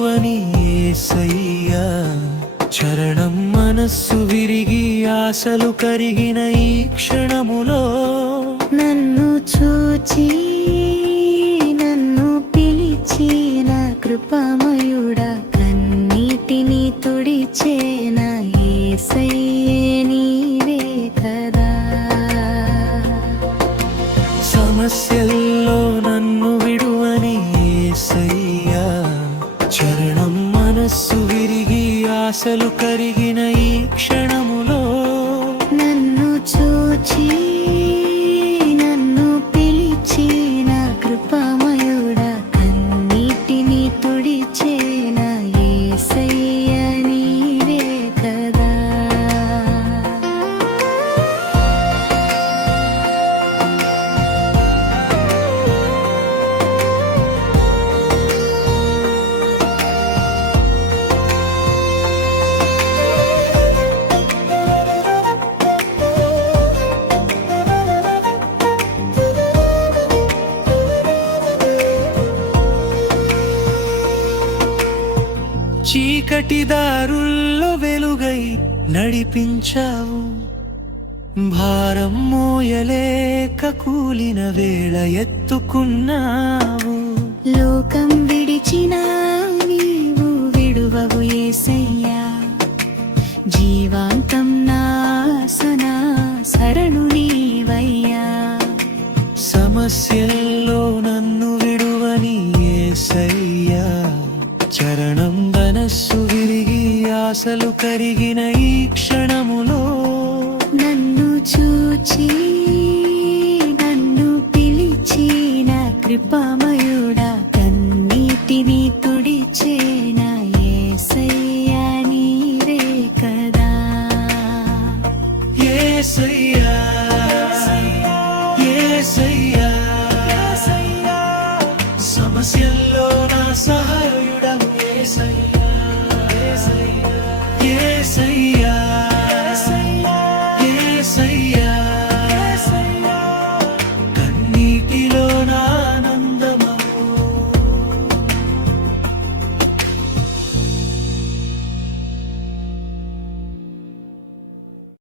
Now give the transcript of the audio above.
విడువని యేసయ్యా చరణం మనస్సు విరిగి ఆశలు కరిగిన ఈ క్షణములో నన్ను చూచి నన్ను పిలిచిన కృపామయుడా కన్నీటిని తుడిచేన యేసయ్యే నీవే కదా. సమస్యల్లో నన్ను విడువని యేసయ్యా చరణం మనస్సు విరిగి ఆశలు కరిగిన ఈ క్షణములో నన్ను చూచి నన్ను పిలిచిన కృపామయుడా కన్నీటిని తుడిచేన యేసయ్య నీవే కదా. చీకటి దారుల్లో వెలుగై నడిపించావు, భారం మోయలేక కూలిన వేళ ఎత్తుకున్నావు. లోకం విడిచిన నీవు విడువవు యేసయ్యా, జీవాంతం నాసన శరణు నీవయ్యా. సమస్యల్లో నన్ను విడువని యేసయ్యా చరణం మనస్సు విరిగి ఆశలు కరిగిన ఈ క్షణములో నన్ను చూచి నన్ను పిలిచిన కృపామయుడా కన్నీటిని తుడిచేన యేసయ్య నీవే కదా. యేసయ్యా యేసయ్యా సమస్యల్లో నా సహాయుడవు యేసయ్యా.